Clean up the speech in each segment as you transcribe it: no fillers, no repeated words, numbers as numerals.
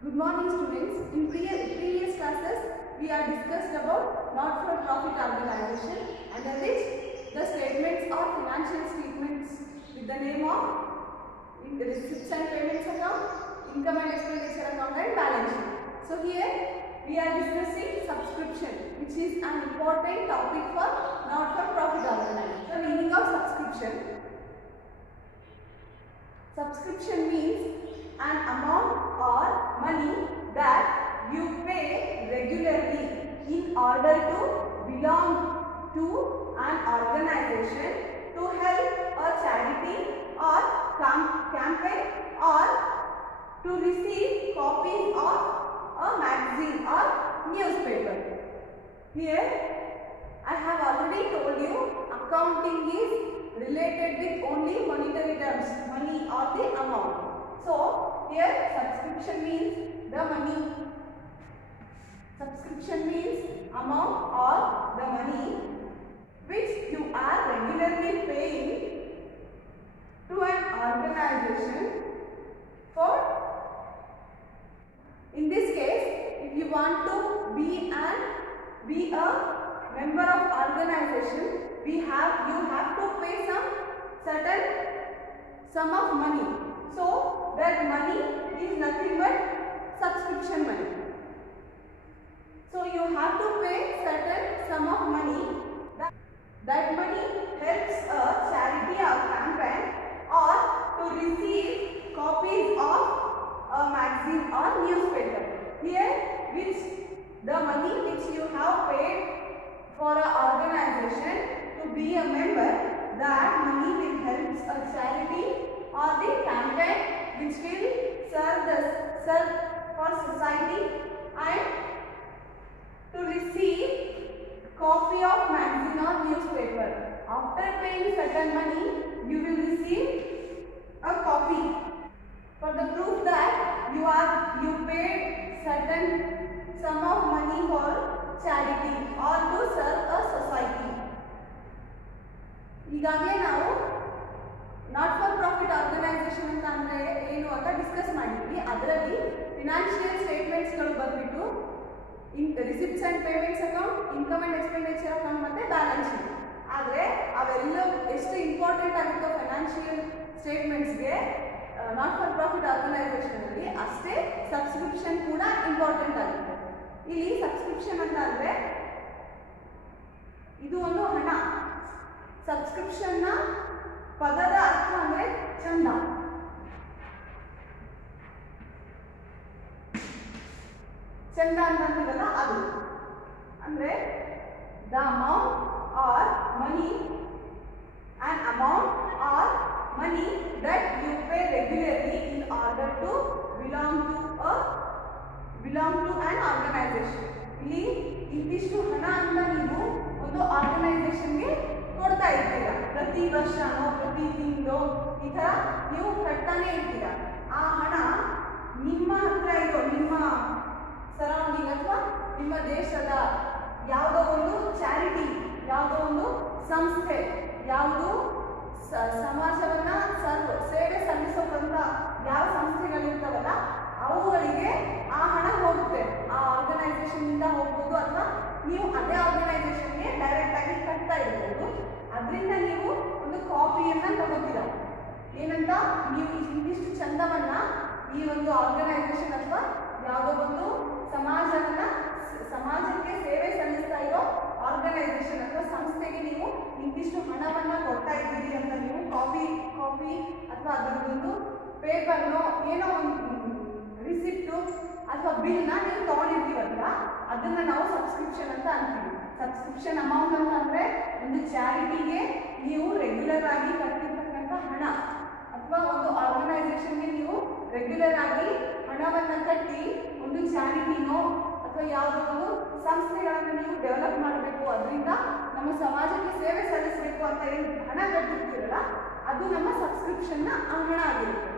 Good morning students. In previous classes we are discussed about not-for-profit organization under which the statements are financial statements with the name of receipts and payments account, income and expenditure account and balance sheet. So here we are discussing subscription, which is an important topic for not-for-profit organization. The meaning of subscription. Subscription means an amount or money that you pay regularly in order to belong to an organization, to help a charity or campaign, or to receive copies of a magazine or newspaper. Here I have already told you accounting is related with only monetary terms, money or the amount. So here subscription means the money. Subscription means amount or the money which you are regularly paying to an organization for. In this case, if you want to be a member of organization, you have to pay some certain sum of money. So that money is nothing but subscription money. So you have to pay certain sum of money. That money helps a charity or campaign or to receive copies of a magazine or newspaper. Here, which the money which you have paid for an organization to be a member, that money will help a charity or the campaign which will serve for society and to receive copy of magazine or newspaper. After paying certain money, you will receive a copy. For the proof that you paid certain sum of money for charity or to serve a society. ಈಗಾಗಲೇ ನಾವು not for profit organisation ಅಂತ ಅಂದರೆ ಏನು ಅಂತ ಡಿಸ್ಕಸ್ ಮಾಡಿದ್ವಿ. ಅದರಲ್ಲಿ ಫಿನಾನ್ಷಿಯಲ್ ಸ್ಟೇಟ್ಮೆಂಟ್ಸ್ಗಳು ಬಂದ್ಬಿಟ್ಟು receipts and payments account, income and expenditure account ಮತ್ತು ಬ್ಯಾಲೆನ್ಸ್ ಶೀಟ್. ಆದರೆ ಅವೆಲ್ಲ ಎಷ್ಟು ಇಂಪಾರ್ಟೆಂಟ್ ಆಗುತ್ತೋ ಫೈನಾನ್ಷಿಯಲ್ ಸ್ಟೇಟ್ಮೆಂಟ್ಸ್ಗೆ ನಾಟ್ ಫಾರ್ ಪ್ರಾಫಿಟ್ ಆರ್ಗನೈಸೇಷನಲ್ಲಿ ಅಷ್ಟೇ ಸಬ್ಸ್ಕ್ರಿಪ್ಷನ್ ಕೂಡ ಇಂಪಾರ್ಟೆಂಟ್ ಆಗುತ್ತೆ. ಇಲ್ಲಿ ಸಬ್ಸ್ಕ್ರಿಪ್ಷನ್ ಅಂತ ಅಂದರೆ ಇದು ಒಂದು ಹಣ. ಸಬ್ಸ್ಕ್ರಿಪ್ಷನ್ನ ಪದದ ಅರ್ಥ ಅಂದರೆ ಚಂದ. ಚಂದ ಅಂತಂದಿರಲ್ಲ ಅದು ಅಂದರೆ the amount or money, an amount or money that you pay regularly in order to belong to an organisation. ಇಲ್ಲಿ ಇಂತಿಷ್ಟು ಹಣ ಅಂತ ನೀವು ಒಂದು ಆರ್ಗನೈಸೇಷನ್ಗೆ ಕೊಡ್ತಾ ಇರ್ತೀರಾ. ಪ್ರತಿ ವರ್ಷನೋ ಪ್ರತಿ ತಿಂಗಳು ಈ ಥರ ನೀವು ಕಟ್ತಾನೆ ಇರ್ತೀರಾ. ಆ ಹಣ ನಿಮ್ಮ ಹತ್ರ ಇರೋ ನಿಮ್ಮ ಸರೌಂಡಿಂಗ್ ಅಥವಾ ನಿಮ್ಮ ದೇಶದ ಯಾವುದೋ ಒಂದು ಚಾರಿಟಿ, ಯಾವುದೋ ಒಂದು ಸಂಸ್ಥೆ, ಯಾವುದು ಸಮಾಜವನ್ನು ಸೇವೆ ಸಲ್ಲಿಸೋಕಂತ ಯಾವ ಸಂಸ್ಥೆಗಳಿರ್ತಾವಲ್ಲ ಅವುಗಳಿಗೆ ಆ ಹಣ ಹೋಗುತ್ತೆ. ಆ ಆರ್ಗನೈಸೇಷನ್ನಿಂದ ಹೋಗ್ಬೋದು ಅಥವಾ ನೀವು ಅದೇ ಆರ್ಗನೈಸೇಷನ್ಗೆ ಡೈರೆಕ್ಟಾಗಿ ಕಟ್ತಾ ಇರ್ಬೋದು. ಅದರಿಂದ ನೀವು ಒಂದು ಕಾಪಿಯನ್ನು ತಗೋತೀರ. ಏನಂತ, ನೀವು ಇಂತಿಷ್ಟು ಚಂದವನ್ನು ಈ ಒಂದು ಆರ್ಗನೈಸೇಷನ್ ಅಥವಾ ಯಾವುದೋ ಒಂದು ಸಮಾಜಕ್ಕೆ ಸೇವೆ ಸಲ್ಲಿಸ್ತಾ ಇರೋ ಆರ್ಗನೈಸೇಷನ್ ಅಥವಾ ಸಂಸ್ಥೆಗೆ ನೀವು ಇಂತಿಷ್ಟು ಹಣವನ್ನು ಕೊಡ್ತಾ ಇದ್ದೀರಿ ಅಂತ ನೀವು ಕಾಪಿ ಅಥವಾ ಅದರದ್ದೊಂದು ಪೇಪರ್ನೋ ಏನೋ ಒಂದು ರಿಸಿಪ್ಟು ಅಥವಾ ಬಿಲ್ನ ನೀವು ತೊಗೊಂಡಿರ್ತೀವಲ್ಲ ಅದನ್ನು ನಾವು ಸಬ್ಸ್ಕ್ರಿಪ್ಷನ್ ಅಂತ ಅಂತೀವಿ. ಸಬ್ಸ್ಕ್ರಿಪ್ಷನ್ ಅಮೌಂಟ್ ಅಂತ ಅಂದರೆ ಒಂದು ಚಾರಿಟಿಗೆ ನೀವು ರೆಗ್ಯುಲರ್ ಆಗಿ ಕಟ್ಟಿರ್ತಕ್ಕಂಥ ಹಣ, ಅಥವಾ ಒಂದು ಆರ್ಗನೈಸೇಷನ್ಗೆ ನೀವು ರೆಗ್ಯುಲರ್ ಆಗಿ ಹಣವನ್ನು ಕಟ್ಟಿ ಒಂದು ಚಾರಿಟಿನೋ ಅಥವಾ ಯಾವುದೋ ಒಂದು ಸಂಸ್ಥೆಗಳನ್ನು ನೀವು ಡೆವಲಪ್ ಮಾಡಬೇಕು, ಅದರಿಂದ ನಮ್ಮ ಸಮಾಜಕ್ಕೆ ಸೇವೆ ಸಲ್ಲಿಸಬೇಕು ಅಂತ ಏನು ಹಣ ಕಟ್ಟಿರ್ತೀರಲ್ಲ ಅದು ನಮ್ಮ ಸಬ್ಸ್ಕ್ರಿಪ್ಷನ್ನ ಹಣ ಆಗಿರುತ್ತೆ.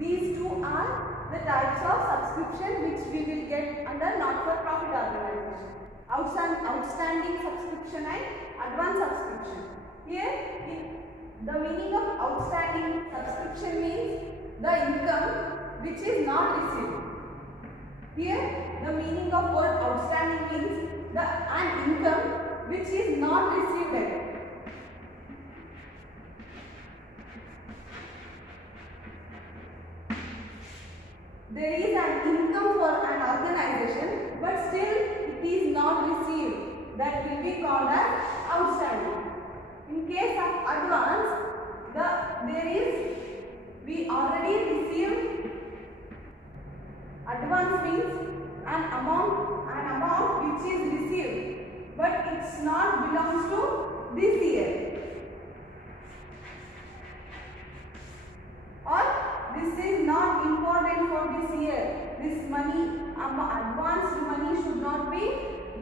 These two are the types of subscription which we will get under not-for-profit organization. Outstanding subscription and advance subscription. Here, the meaning of outstanding subscription means the income which is not received. Here the meaning of word outstanding means an income which is not received yet. There is an income for an organization, but still it is not received. That will be called as outstanding. In case of advance, we already received. Advance means an amount which is received, but it's not belongs to this year. Or this is not important for this year. This money, advanced money should not be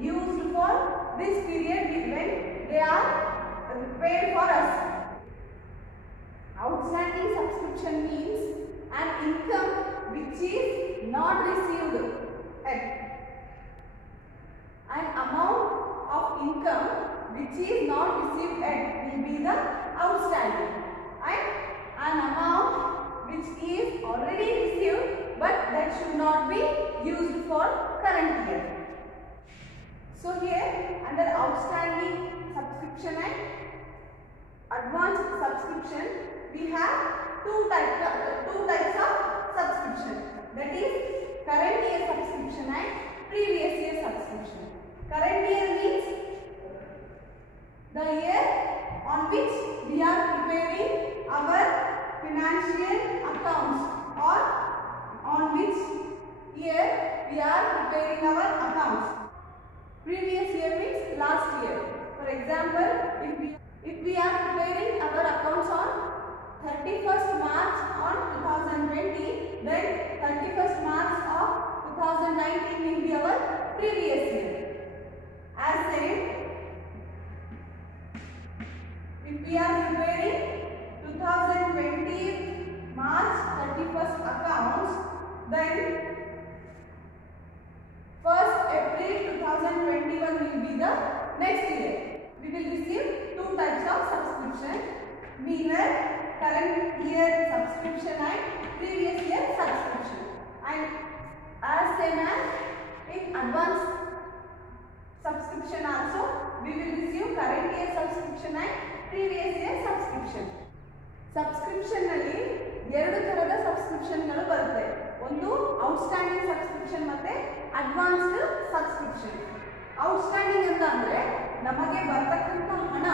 used for this period when they are paid for us. Outstanding subscription means an income which is not received yet. An amount of income which is not received yet will be the outstanding. And an amount which is already received but that should not be used for current year. So here under outstanding subscription and advanced subscription we have two types of subscription, that is current year subscription and previous year subscription. Current year means the year on which we are preparing our financial accounts, or on which year we are preparing our accounts. Previous year means last year. For example, if we are preparing our accounts on 31st March on 2020, then 31st March of 2019 will be our previous year. As said, if we are preparing 2020 March 31st accounts, then 1st April 2021 will be the next year. We will receive two types of subscription, either current year subscription and previous year subscription. And as same as in advance subscription also, we will receive current year subscription and previous year subscription. Subscription ನಲ್ಲಿ ಎರಡು ತರದ ಸಬ್ಸ್ಕ್ರಿಪ್ಷನ್ಗಳು ಬರುತ್ತೆ. ಒಂದು outstanding subscription ಮತ್ತೆ advanced subscription. Outstanding ಅಂತ ಅಂದ್ರೆ ನಮಗೆ ಬರತಕ್ಕಂತ ಹಣ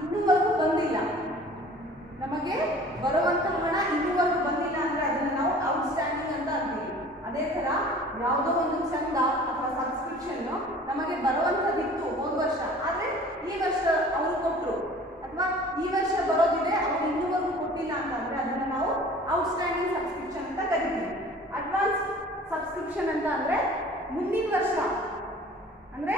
ಇನ್ನೂವರೆಗೂ ಬಂದಿಲ್ಲ, ನಮಗೆ ಬರುವಂತ ಹಣ ಇನ್ನೂವರೆಗೂ ಬಂದಿಲ್ಲ ಅಂದ್ರೆ ಅದನ್ನ ನಾವು ಔಟ್ಸ್ಟ್ಯಾಂಡಿಂಗ್ ಅಂತ ಅಂತೀವಿ. ಅದೇ ತರ ಯಾವುದೋ ಒಂದು ಚಂದ ಅಥವಾ ಸಬ್ಸ್ಕ್ರಿಪ್ಷನ್ ನಮಗೆ ಬರುವಂತದಿತ್ತು ಹೋದ ವರ್ಷ, ಆದ್ರೆ ಈ ವರ್ಷ ಅವರು ಕೊಟ್ಟರು ಅಥವಾ ಈ ವರ್ಷ ಬರೋದಿದೆ ಅವರು ಇನ್ನೂವರೆಗೂ ಕೊಟ್ಟಿಲ್ಲ ಅಂತಂದ್ರೆ ಅದನ್ನ ನಾವು ಔಟ್ಸ್ಟ್ಯಾಂಡಿಂಗ್ ಸಬ್ಸ್ಕ್ರಿಪ್ಷನ್ ಅಂತ ಕರಿತೀವಿ. ಅಡ್ವಾನ್ಸ್ ಸಬ್ಸ್ಕ್ರಿಪ್ಷನ್ ಅಂತ ಅಂದ್ರೆ ಮುಂದಿನ ವರ್ಷ, ಅಂದ್ರೆ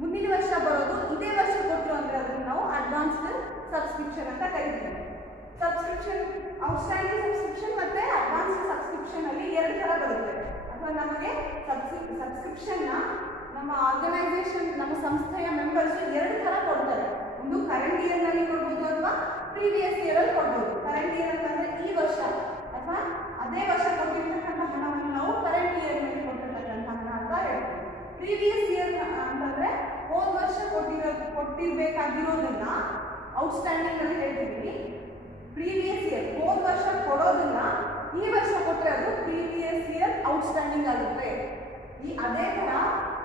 ಮುಂದಿನ ವರ್ಷ ಬರೋದು ಇದೇ ವರ್ಷ ಕೊಟ್ಟರು ಅಂದ್ರೆ ಅದನ್ನ ನಾವು ಅಡ್ವಾನ್ಸ್ಡ್ ಸಬ್ಸ್ಕ್ರಿಪ್ಷನ್ ಅಂತ ಕರಿತೀವಿ. ಸಬ್ಸ್ಕ್ರಿಪ್ಷನ್ ಔಟ್ಸ್ಟ್ಯಾಂಡಿಂಗ್ ಸಬ್ಸ್ಕ್ರಿಪ್ಷನ್ ಮತ್ತೆ ಅಡ್ವಾನ್ಸ್ಡ್ ಸಬ್ಸ್ಕ್ರಿಪ್ಷನ್ ಅಲ್ಲಿ ಎರಡು ತರ ಬರುತ್ತೆ. ಅಥವಾ ನಮಗೆ ಸಬ್ಸ್ಕ್ರಿಪ್ಷನ್ ನ ನಮ್ಮ ಆರ್ಗನೈಸೇಷನ್, ನಮ್ಮ ಸಂಸ್ಥೆಯ ಮೆಂಬರ್ಸ್ ಎರಡು ತರ ಕೊಡ್ತಾರೆ. ಒಂದು ಕರೆಂಟ್ ಇಯರ್ ನಲ್ಲಿ ಕೊಡ್ಬೋದು ಅಥವಾ ಪ್ರೀವಿಯಸ್ ಇಯರ್ ಅಲ್ಲಿ ಕೊಡ್ಬೋದು. ಕರೆಂಟ್ ಇಯರ್ ಅಂತಂದ್ರೆ ಈ ವರ್ಷ ಅಥವಾ ಅದೇ ವರ್ಷ ಕೊಟ್ಟಿರ್ತಕ್ಕಂಥ ಹಣವನ್ನು ನಾವು ಕರೆಂಟ್ ಇಯರ್ ನಲ್ಲಿ ಕೊಟ್ಟಿರ್ತಕ್ಕಂಥ ಹಣ ಅಂತ ಹೇಳ್ತೀವಿ. ಪ್ರೀವಿಯಸ್ ಇಯರ್ ಅಂತಂದ್ರೆ ಹೋದ ವರ್ಷ ಕೊಟ್ಟಿರ್ಬೇಕಾಗಿರೋದನ್ನ ಔಟ್ಸ್ಟ್ಯಾಂಡಿಂಗ್ ಅಲ್ಲಿ ಹೇಳ್ತೀವಿ. ಪ್ರೀವಿಯಸ್ ಇಯರ್ ಹೋದ ವರ್ಷ ಕೊಡೋದನ್ನ ಈ ವರ್ಷ ಕೊಟ್ಟರೆ ಅದು ಪ್ರೀವಿಯಸ್ ಇಯರ್ ಔಟ್ಸ್ಟ್ಯಾಂಡಿಂಗ್ ಆಗುತ್ತೆ. ಅದೇ ತರ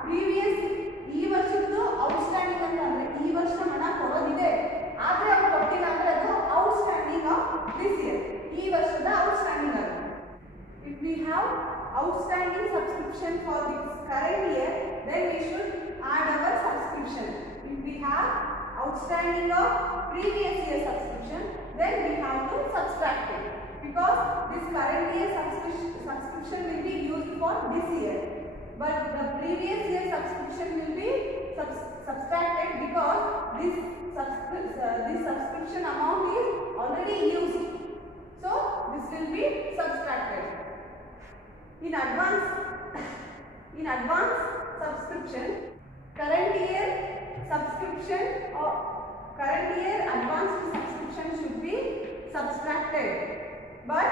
ಪ್ರೀವಿಯಸ್ ಈ ವರ್ಷದ್ದು ಔಟ್ಸ್ಟ್ಯಾಂಡಿಂಗ್ ಅಂತ ಅಂದ್ರೆ ಈ ವರ್ಷ ಹಣ ಕೊಡೋದಿದೆ, ಆದ್ರೆ ಅವ್ರು ಕೊಟ್ಟಿಲ್ಲ ಅಂದ್ರೆ ಅದು ಔಟ್ಸ್ಟ್ಯಾಂಡಿಂಗ್ ಆಫ್ ದಿಸ್ ಇಯರ್, ಈ ವರ್ಷದ ಔಟ್ಸ್ಟ್ಯಾಂಡಿಂಗ್ ಆಗುತ್ತೆ. If we have outstanding subscription for this current year, then we should add our subscription. If we have outstanding of previous year subscription, then we have to subtract it, because this current year subscription will be used for this year, but the previous year subscription will be subtracted because this subscription amount is already used, so this will be subtracted. In advance subscription, current year subscription or current year advanced subscription should be subtracted, but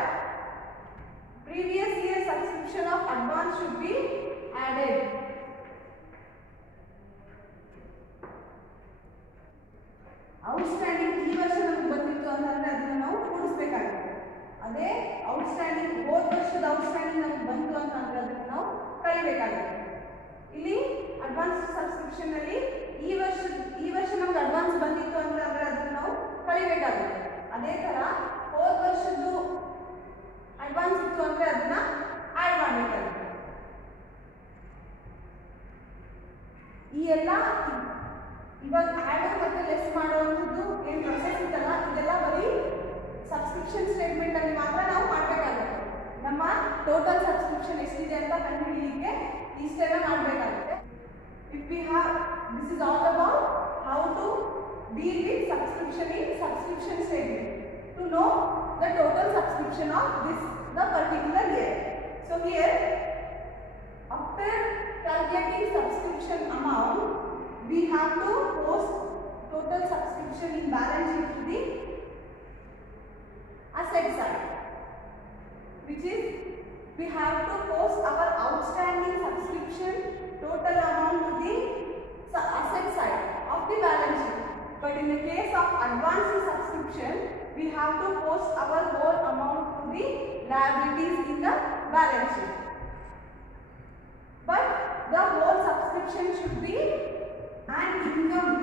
previous year subscription of advance should be added. Outstanding ಈ ವರ್ಷ ನಮಗೆ ಬಂದಿತ್ತು ಅಂತಂದ್ರೆ ಅದನ್ನ ನಾವು ಕೂಡಿಸಬೇಕಾಗುತ್ತೆ. ಅದೇ ಔಟ್ಸ್ಟ್ಯಾಂಡಿಂಗ್ ಹೋದ ವರ್ಷದ ಔಟ್ಸ್ಟ್ಯಾಂಡಿಂಗ್ ನಮಗೆ ಬಂತು ಅಂತಂದ್ರೆ ಅದನ್ನ ನಾವು ಕಳಿಬೇಕಾಗುತ್ತೆ. ಇಲ್ಲಿ ಅಡ್ವಾನ್ಸ್ ಸಬ್ಸ್ಕ್ರಿಪ್ಷನ್ ಅಲ್ಲಿ ಈ ವರ್ಷ ನಮ್ಗೆ ಅಡ್ವಾನ್ಸ್ ಬಂದಿತ್ತು ಅಂದ್ರೆ ಅದನ್ನ ನಾವು ಕಳಿಬೇಕಾಗುತ್ತೆ. ಅದೇ ತರ ಹೋದ ವರ್ಷದ್ದು ಅಡ್ವಾನ್ಸ್ ಇತ್ತು ಅಂದ್ರೆ ಅದನ್ನ ಆಡ್ ಮಾಡಬೇಕಾಗುತ್ತೆ. ಈ ಎಲ್ಲ ಇವಾಗ ಆಡ್ ಮತ್ತೆ ಲೆಸ್ ಮಾಡುವಂಥದ್ದು ಏನು ಪ್ರೊಸೆಸ್ ಇತ್ತಲ್ಲ ಇದೆಲ್ಲ ಬರೀ ಸಬ್ಸ್ಕ್ರಿಪ್ಷನ್ ಸ್ಟೇಟ್ಮೆಂಟ್ ಅಲ್ಲಿ ಮಾತ್ರ ನಾವು ಮಾಡಬೇಕಾಗುತ್ತೆ. ನಮ್ಮ ಟೋಟಲ್ ಸಬ್ಸ್ಕ್ರಿಪ್ಷನ್ ಎಷ್ಟಿದೆ ಅಂತ ಕಂಡುಹಿಡಿಯಲಿಕ್ಕೆ ಇಷ್ಟೆಲ್ಲ ಮಾಡಬೇಕಾಗುತ್ತೆ. If we have this is all about how to deal with subscription in subscription statement to know the total subscription of the particular year. So here after calculating subscription amount we have to post total subscription in balance sheet to the asset side, which is we have to post our outstanding subscription total amount to the asset side of the balance sheet. But in the case of advanced subscription, we have to post our whole amount to the liabilities in the balance sheet. But the whole subscription should be an income.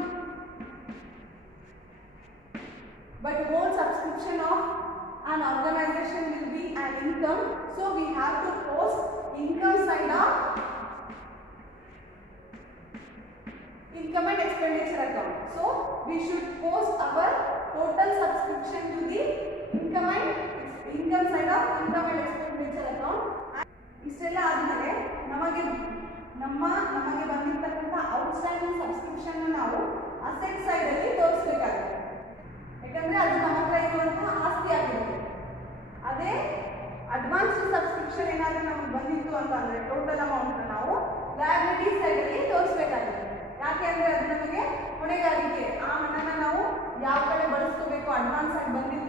But whole subscription of an organization will be an income. So we have to post income side of income and expenditure account. So we should post our total subscription to the income side of income and expenditure account. ಇಷ್ಟೆಲ್ಲ ಆದಮೇಲೆ ನಮಗೆ ಬಂದಿರತಕ್ಕಂಥ outstanding subscription ನಾವು asset side ಅಲ್ಲಿ ತೋರಿಸಬೇಕಾಗುತ್ತೆ. ಯಾಕಂದ್ರೆ ಅದು ನಮ್ಮ ಹತ್ರ ಇರುವಂತಹ ಆಸ್ತಿ ಆಗಿರುತ್ತೆ. ಅದೇ ಅಡ್ವಾನ್ಸ್ಡ್ ಸಬ್ಸ್ಕ್ರಿಪ್ಷನ್ ಏನಾದರೂ ನಮಗೆ ಬಂದಿತ್ತು ಅಂತಂದ್ರೆ ಟೋಟಲ್ ಅಮೌಂಟ್ ನಾವು ಲಯಬಿಲಿಟಿ ಸೈಡ್ ಅಲ್ಲಿ ತೋರಿಸಬೇಕಾಗುತ್ತೆ. ಯಾಕೆ ಅಂದ್ರೆ ಅದು ನಮಗೆ ಹೊಣೆಗಾರಿಕೆ, ಆ ಹಣನ ನಾವು ಯಾವ ಕಡೆ ಬಳಸ್ಕೋಬೇಕು, ಅಡ್ವಾನ್ಸ್ ಆಗಿ ಬಂದಿದ್ದು